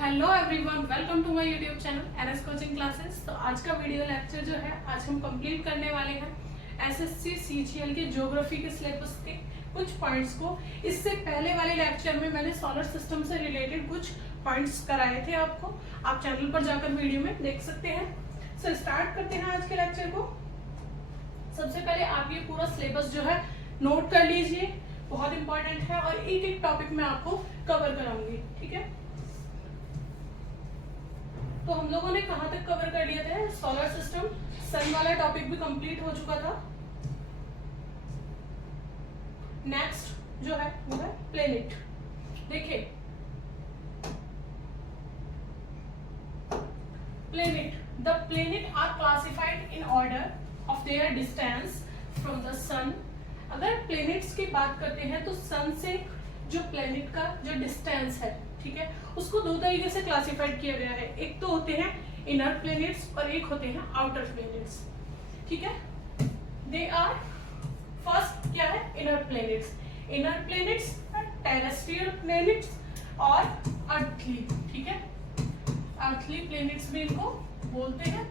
Hello everyone, welcome to my YouTube channel NS coaching classes. तो आज का video lecture जो है आज हम कंप्लीट करने वाले हैं एसएससी सीजीएल के ज्योग्राफी के सिलेबस के कुछ पॉइंट्स को। इससे पहले वाले लेक्चर में मैंने सोलर सिस्टम से रिलेटेड कुछ पॉइंट्स कराए थे आपको। आप चैनल पर जाकर वीडियो में देख सकते हैं। सो स्टार्ट करते हैं आज के लेक्चर को। सबसे पहले आप ये पूरा सिलेबस जो है नोट कर लीजिए, बहुत इंपॉर्टेंट है और एक एक टॉपिक में आपको कवर कराऊंगी, ठीक है। तो हम लोगों ने कहां तक कवर कर लिया था? सोलर सिस्टम, सन वाला टॉपिक भी कंप्लीट हो चुका था। नेक्स्ट जो है वो है प्लेनेट। देखिए planet, the planet are classified in order of their distance from the sun. अगर प्लेनेट्स की बात करते हैं तो सन से जो प्लेनेट का जो डिस्टेंस है, ठीक है, उसको दो तरीके से क्लासिफाइड किया गया है। एक तो होते हैं इनर प्लेनेट्स और एक होते हैं आउटर प्लेनेट्स, ठीक है। दे आर, फर्स्ट क्या है? Inner planets. Inner planets terrestrial planets और अर्थली, ठीक है। अर्थली प्लेनेट्स भी इनको बोलते हैं।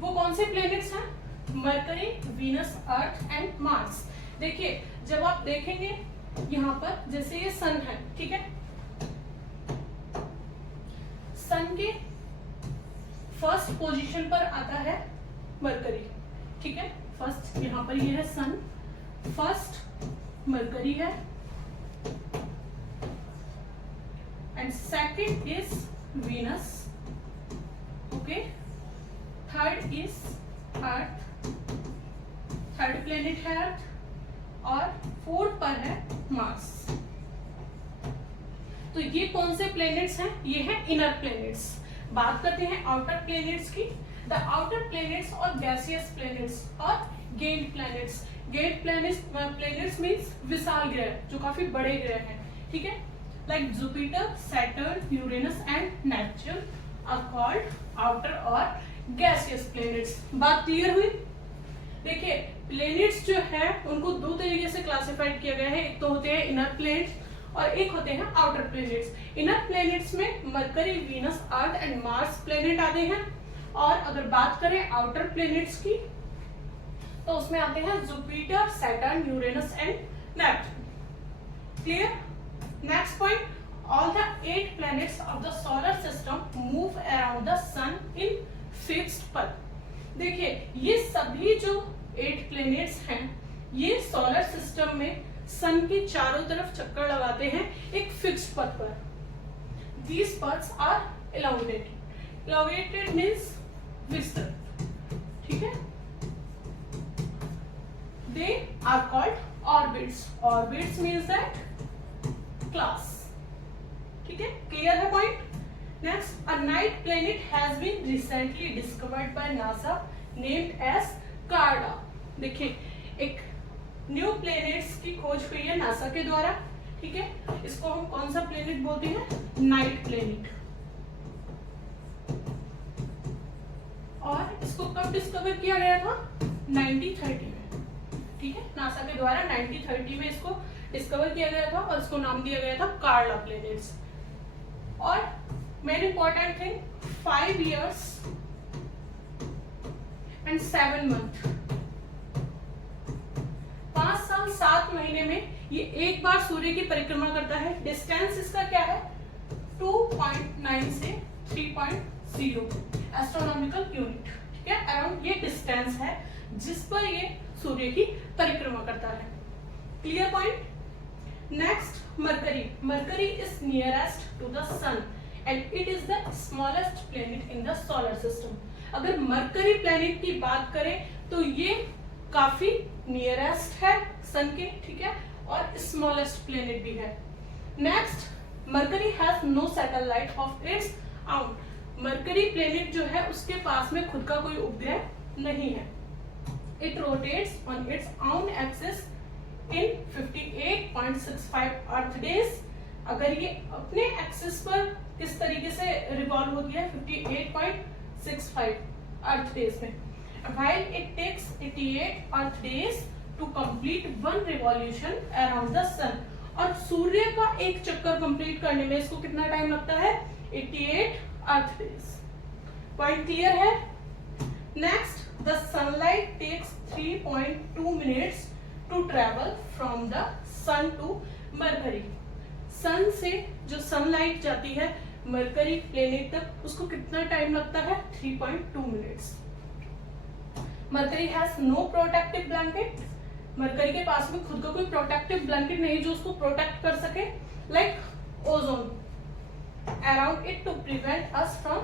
वो कौन से प्लेनेट्स हैं? Mercury, Venus, earth and Mars. देखिए जब आप देखेंगे यहाँ पर, जैसे ये सन है, ठीक है, सन के फर्स्ट पोजीशन पर आता है मरकरी, ठीक है। फर्स्ट यहाँ पर ये है सन, फर्स्ट मरकरी है and second is Venus, okay. Third is earth, third planet है अर्थ और फोर्थ पर है मार्स। तो ये कौन से प्लैनेट्स हैं? ये हैं इनर प्लैनेट्स। बात करते हैं आउटर प्लैनेट्स की। द आउटर प्लैनेट्स और गैसियस प्लैनेट्स और great planets. Great planets means विशाल ग्रह, जो काफी बड़े ग्रह हैं, ठीक है, like Jupiter, Saturn, Uranus and Neptune are called outer और गैसियस प्लैनेट्स। बात क्लियर हुई? देखिए प्लैनेट्स जो है उनको दो तरीके से क्लासिफाइड किया गया है। एक तो होते हैं इनर प्लैनेट्स और एक होते हैं आउटर प्लैनेट्स। इनर प्लैनेट्स में mercury, Venus, earth and Mars planet आते हैं। और अगर बात करें आउटर प्लैनेट्स की तो उसमें आते हैं Jupiter, Saturn, Uranus and Neptune. Clear? Next point, all the 8 planets of the solar system move around the sun in fixed path। देखिए ये सभी जो 8 प्लैनेट्स हैं ये सोलर सिस्टम में सन के चारों तरफ चक्कर लगाते हैं एक फिक्स्ड पथ पर। These paths are elongated. Elongated means विस्तृत, ठीक है। They are called orbits. Orbits means that class, ठीक है। क्लियर है point? Next, a night planet has been recently discovered by NASA named as Carda। देखिए एक न्यू प्लेनेट्स की खोज हुई है नासा के द्वारा, ठीक है। इसको हम कौन सा प्लेनेट बोलते हैं? Night planet. और इसको कब डिस्कवर किया गया था? 1930 में, ठीक है। नासा के द्वारा 1930 में इसको डिस्कवर किया गया था और इसको नाम दिया गया था कार्डा प्लेनेट्स। और main important thing, 5 years and 7 months, 5 साल 7 महीने में ये एक बार सूर्य की परिक्रमा करता है। डिस्टेंस इसका क्या है? 2.9 से 3.0 एस्ट्रोनॉमिकल यूनिट, ठीक है। अराउंड ये डिस्टेंस है जिस पर ये सूर्य की परिक्रमा करता है। Clear point? Next, Mercury. Mercury is nearest to the sun and it is the smallest planet in the solar system। अगर मरकरी प्लेनेट की बात करें तो ये काफी नियरेस्ट है सन के, ठीक है, और स्मॉलेस्ट प्लेनेट भी है। Next, Mercury has no satellite of its own. Mercury planet जो है उसके पास में खुद का कोई उपग्रह नहीं है। इट रोटेट्स ऑन इट्स आउन एक्सिस इन 58.65 अर्थ डेज। अगर ये अपने एक्सिस पर किस तरीके से रिवॉल्व होती है? 58.65 अर्थ डेज में। While it takes 88 earth days to complete one revolution around the sun। और सूर्य का एक चक्कर कंप्लीट करने में इसको कितना टाइम लगता है? 88 अर्थ डेज। पॉइंट क्लियर है? Next, the sunlight takes 3.2 minutes to travel from the sun to Mercury. Sun से जो सनलाइट जाती है मरकरी प्लेनेट तक, उसको कितना टाइम लगता है? 3.2 minutes. Mercury has no protective blanket. Mercury के पास में खुद का कोई प्रोटेक्टिव ब्लैंकेट नहीं जो उसको प्रोटेक्ट कर सके, like ozone around it to prevent us from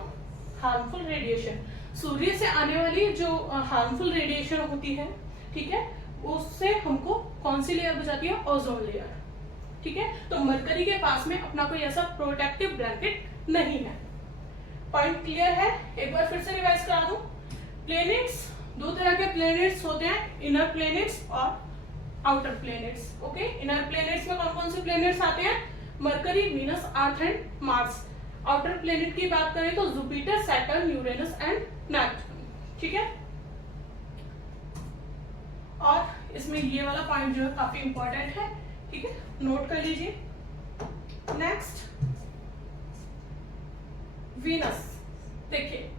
harmful radiation. सूर्य से आने वाली जो हार्मफुल रेडिएशन होती है, ठीक है, उससे हमको कौन सी लेयर बचाती है? Ozone layer. ठीक है, तो मरकरी के पास में अपना कोई ऐसा प्रोटेक्टिव ब्लैंकेट नहीं है। पॉइंट क्लियर है? एक बार फिर से रिवाइज करा दूं। प्लेनेट्स, दो तरह के प्लेनेट्स होते हैं, इनर प्लेनेट्स और outer planets. Okay, inner planets में कौन कौन से प्लेनेट्स आते हैं? Mercury, Venus, earth and Mars. Outer planet की बात करें तो Jupiter, Saturn, Uranus and Neptune. ठीक है, और इसमें ये वाला पॉइंट जो है काफी इंपॉर्टेंट है, ठीक है, नोट कर लीजिए। Next, Venus. देखिए,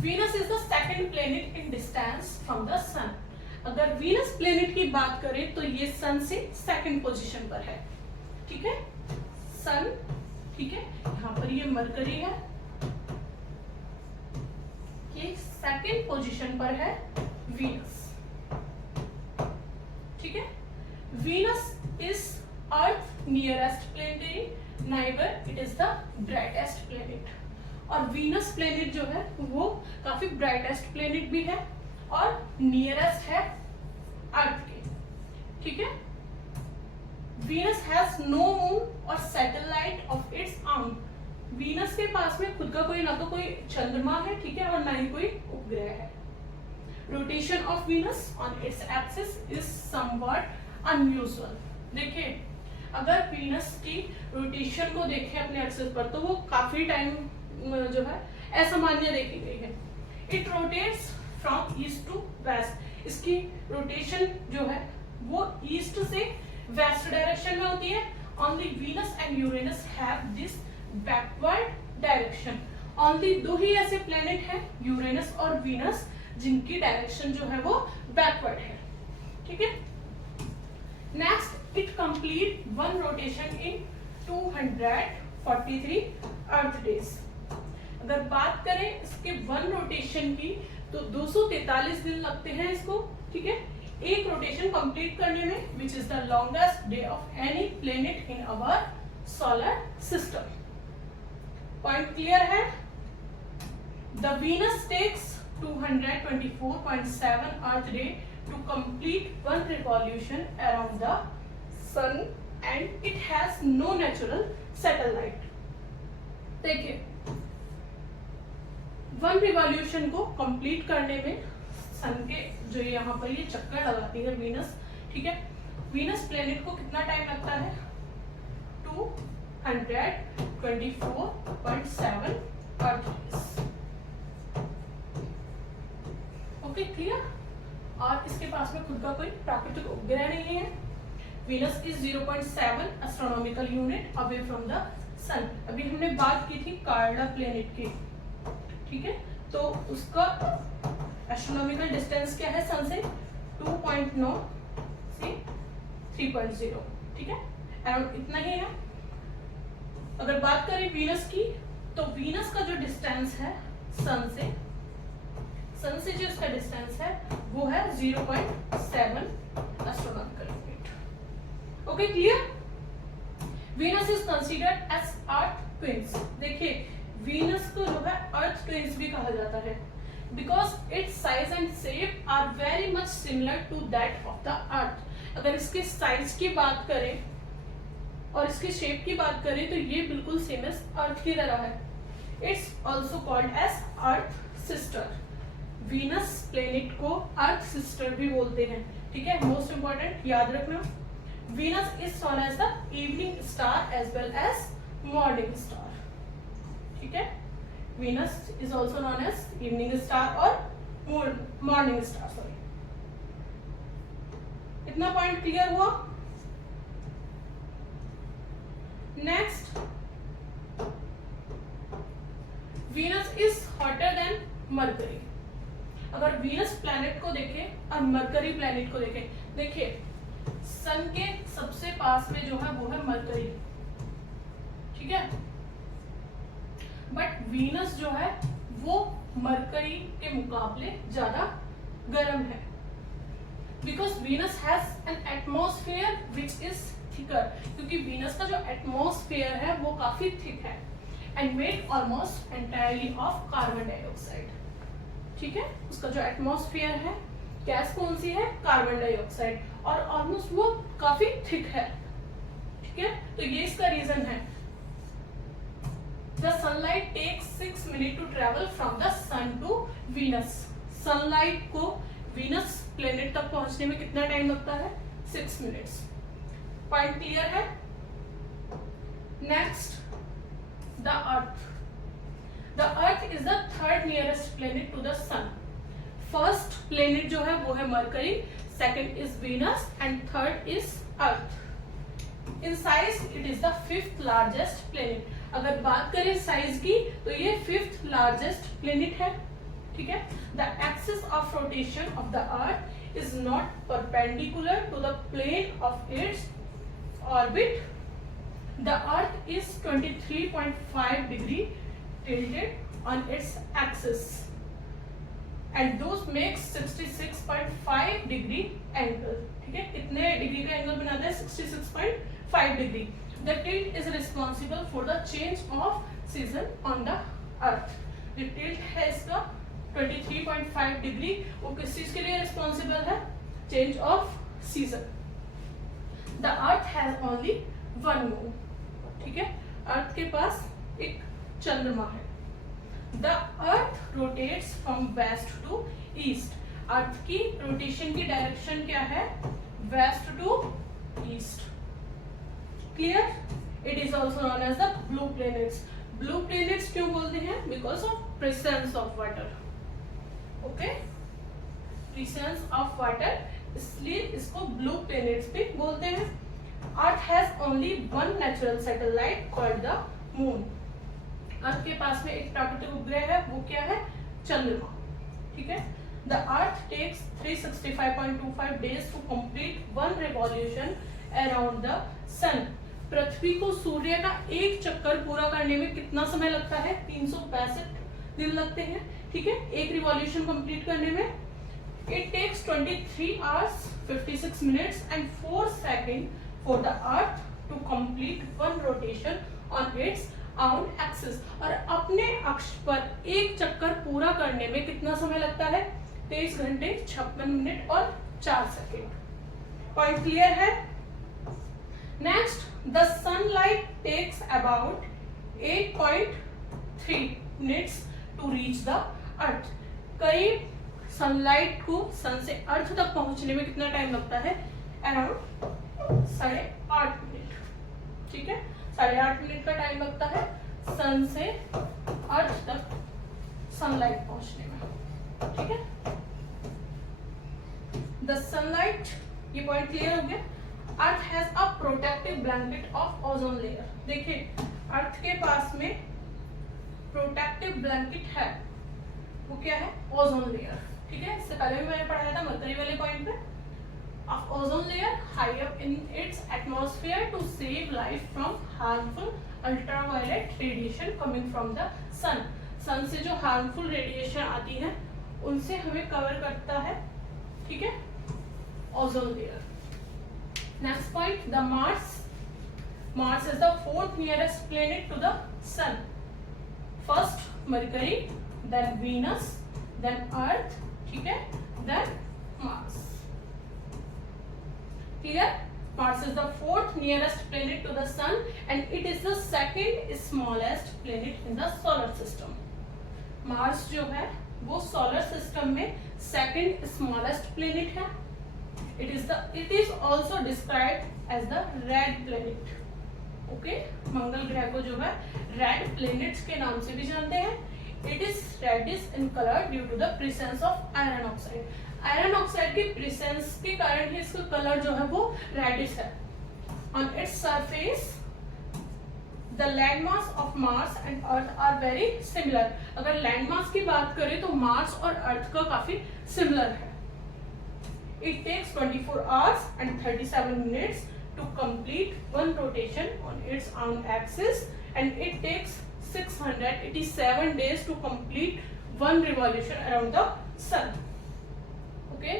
Venus is the second planet in distance from the sun. अगर वीनस प्लेनेट की बात करें तो ये सन से सेकंड पोजीशन पर है। ठीक है, सन, ठीक है, यहां पर ये मरकरी है, ये सेकंड पोजीशन पर है वीनस। ठीक है, Venus is earth nearest planet, neighbour it is the brightest planet. और वीनस प्लेनेट जो है वो काफी ब्राइटेस्ट प्लेनेट भी है और नियरेस्ट है अर्थ के। ठीक है, वीनस हैज नो मून और satellite of its own. Venus के पास में खुद का कोई, ना तो कोई चंद्रमा है, ठीक है, और ना ही कोई उपग्रह है। Rotation of Venus on its axis is somewhat unusual. देखिए, अगर वीनस की रोटेशन को देखें अपने एक्सिस पर तो वो काफी टाइम जो है असामान्य देखी गई है। It rotates from east to west. इसकी रोटेशन जो है वो ईस्ट से वेस्ट डायरेक्शन में होती है। Only Venus and Uranus have this backward direction. Only दो ही ऐसे प्लेनेट हैं, यूरेनस और वीनस, जिनकी डायरेक्शन जो है वो बैकवर्ड है। ठीक है, next, it complete one rotation in 243 earth days. अगर बात करें इसके वन रोटेशन की तो 243 दिन लगते हैं इसको। ठीक है, एक रोटेशन कंप्लीट करने में, which is the longest day of any planet in our solar system. Point clear है? The Venus takes 224.7 earth day to complete one revolution around the sun and it has no natural satellite. देखिए, one revolution को complete करने में सन के जो यहाँ पर ये चक्कर लगाती है वीनस, ठीक है, वीनस प्लेनेट को कितना टाइम लगता है? 224.7 अर्थ डेज। Okay, clear? और इसके पास में खुद का कोई प्राकृतिक उपग्रह नहीं है। Venus is 0.7 astronomical unit away from the sun. अभी हमने बात की थी कार्डा प्लेनेट की, ठीक है, तो उसका एस्ट्रोनॉमिकल डिस्टेंस क्या है सन से? 2.9 से 3.0। ठीक है, अराउंड इतना ही है। अगर बात करें वीनस की, तो वीनस का जो डिस्टेंस है सन से जो इसका डिस्टेंस है वो है 0.7 astronomical unit. Okay, clear? Venus is considered as Earth twins. देखिए, वीनस को जो है अर्थ ट्विन्स भी कहा जाता है, because its size and shape are very much similar to that of the Earth. अगर इसके साइज की बात करें और इसकी शेप की बात करें तो ये बिल्कुल सेम एज अर्थ की तरह है। It's also called as Earth sister. Venus planet को अर्थ सिस्टर भी बोलते हैं। ठीक है, मोस्ट इंपॉर्टेंट याद रखना। Venus is known as the evening star as well as morning star. ठीक है, Venus is also known as evening star और मॉर्निंग स्टार, सॉरी। इतना पॉइंट क्लियर हुआ? Next, Venus is hotter than Mercury. अगर Venus planet को देखें और mercury planet को देखें, देखिए सन के सबसे पास में जो है वो है मरकरी, ठीक है, बट वीनस जो है वो मरकरी के मुकाबले ज्यादा गर्म है, because Venus has an atmosphere which is thicker, क्योंकि वीनस का जो एटमॉस्फेयर है वो काफी थिक है, and made almost entirely of carbon dioxide, ठीक है। उसका जो एटमॉस्फेयर है, गैस कौन सी है? कार्बन डाइऑक्साइड, और ऑलमोस्ट वो काफी थिक है, ठीक है। तो ये इसका रीजन है। The sunlight takes 6 minute to travel from the sun to Venus. Sunlight को वीनस प्लेनेट तक पहुंचने में कितना टाइम लगता है? 6 मिनट्स। पॉइंट क्लियर है? Next, the Earth. The Earth is the third nearest planet to the sun. First planet जो है वो है Mercury, second is Venus and third is Earth. In size it is the fifth largest planet. अगर बात करें size की तो ये फिफ्थ लार्जेस्ट प्लेनेट है, ठीक है। The axis of rotation of the Earth is not perpendicular to the plane of its orbit. The Earth is 23.5 degree tilted on its axis, and those makes 66.5 degree angle. ठीक है, कितने degree का angle बनाता है? 66.5 degree. The tilt is responsible for the change of season on the Earth. The tilt है इसका 23.5 degree. वो किस चीज के लिए रिस्पॉन्सिबल है? Change of season. The Earth has only one moon. ठीक है, अर्थ के पास एक चंद्रमा है. The earth rotates from west to east. Earth की रोटेशन की डायरेक्शन क्या है? West to east. Clear? It is also known as the blue planets. Blue planets क्यों बोलते हैं? Because of presence of water. Okay, presence of water, इसलिए इसको blue planets भी बोलते हैं. Earth has only one natural satellite called the moon. अर्थ के पास में एक प्राकृतिक उपग्रह है, वो क्या है? चंद्रमा. ठीक है. The Earth takes 365.25 days to complete one revolution around the sun. पृथ्वी को सूर्य का एक चक्कर पूरा करने में कितना समय लगता है? 365 दिन लगते हैं. ठीक है, एक रिवॉल्यूशन कंप्लीट करने में. It takes 23 hours 56 minutes and 4 seconds for the Earth to complete one rotation on its own axis. और अपने अक्ष पर एक चक्कर पूरा करने में कितना समय लगता है? 23 घंटे 56 मिनट और 4 सेकेंड. पॉइंट क्लियर है? Next, the sunlight takes about 8.3 minutes to reach the Earth. करीब सनलाइट को सन से अर्थ तक पहुंचने में कितना टाइम लगता है? Around 8.5 minute. ठीक है, 8.5 मिनट का टाइम लगता है सन से अर्थ तक सनलाइट पहुंचने में. ठीक है, द सनलाइट, ये पॉइंट क्लियर हो गया. Earth has a protective blanket of ozone layer. देखिए, अर्थ के पास में प्रोटेक्टिव ब्लैंकेट है, वो क्या है? Ozone layer. ठीक है, इससे पहले भी मैंने पढ़ाया था मरकरी वाले पॉइंट पे. Of ozone layer high up in its atmosphere to save life from harmful ultraviolet radiation coming from the sun. सन से जो हार्मफुल रेडिएशन आती है उनसे हमें कवर करता है. ठीक है, ozone layer. Next point, the Mars. Mars is the fourth nearest planet to the sun. First Mercury, then Venus, then earth. ठीक है, then Mars. Clear? Mars is the fourth nearest planet to the sun and it is the second smallest planet in the solar system. Mars जो है वो solar system में second smallest planet है. It is also described as the red planet. Okay? मंगल ग्रह को जो है red planets के नाम से भी जानते हैं. It is reddish in color due to the presence of iron oxide. Iron oxide की प्रेजेंस के कारण ही इसका कलर जो है वो रेडिश है। On its surface the landmass of Mars and Earth are very similar. अगर लैंडमास की बात करें तो मार्स और अर्थ का काफी सिमिलर है। It takes 24 hours and 37 minutes to complete one rotation on its own axis and it takes 687 days to complete one revolution around the sun. Okay?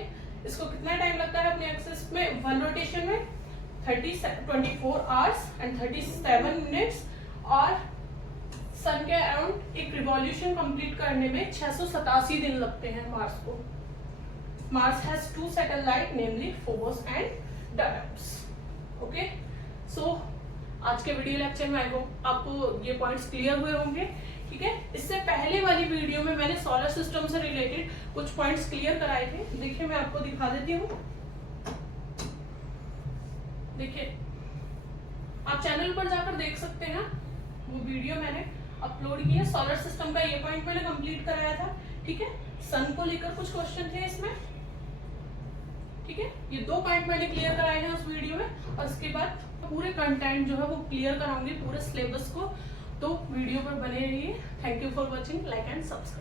इसको कितना टाइम लगता है अपने एक्सिस में वन रोटेशन में? 24 hours and 37 minutes और सन के around एक रिवॉल्यूशन कंप्लीट करने में 687 दिन लगते हैं मार्स को। Mars has two satellites, namely Phobos and Deimos. Okay, so आज के वीडियो लेक्चर में आई होप आपको ये पॉइंट्स क्लियर हुए होंगे। ठीक है, इससे पहले वाली वीडियो में मैंने सोलर सिस्टम से रिलेटेड कुछ पॉइंट्स क्लियर कराए थे। देखिए मैं आपको दिखा देती हूँ। देखिए आप चैनल पर जाकर देख सकते हैं, वो वीडियो मैंने अपलोड की है। सोलर सिस्टम का ये पॉइंट मैंने कंप्लीट कराया था। ठीक है, सन को लेकर कुछ क्वेश्चन थे इसमें। ठीक है, ये 2 पॉइंट मैंने क्लियर कराए हैं उस वीडियो में और उसके बाद पूरे कंटेंट जो है वो क्लियर कराऊंगी पूरे सिलेबस को। तो वीडियो पर बने रहिए। Thank you for watching, like and subscribe.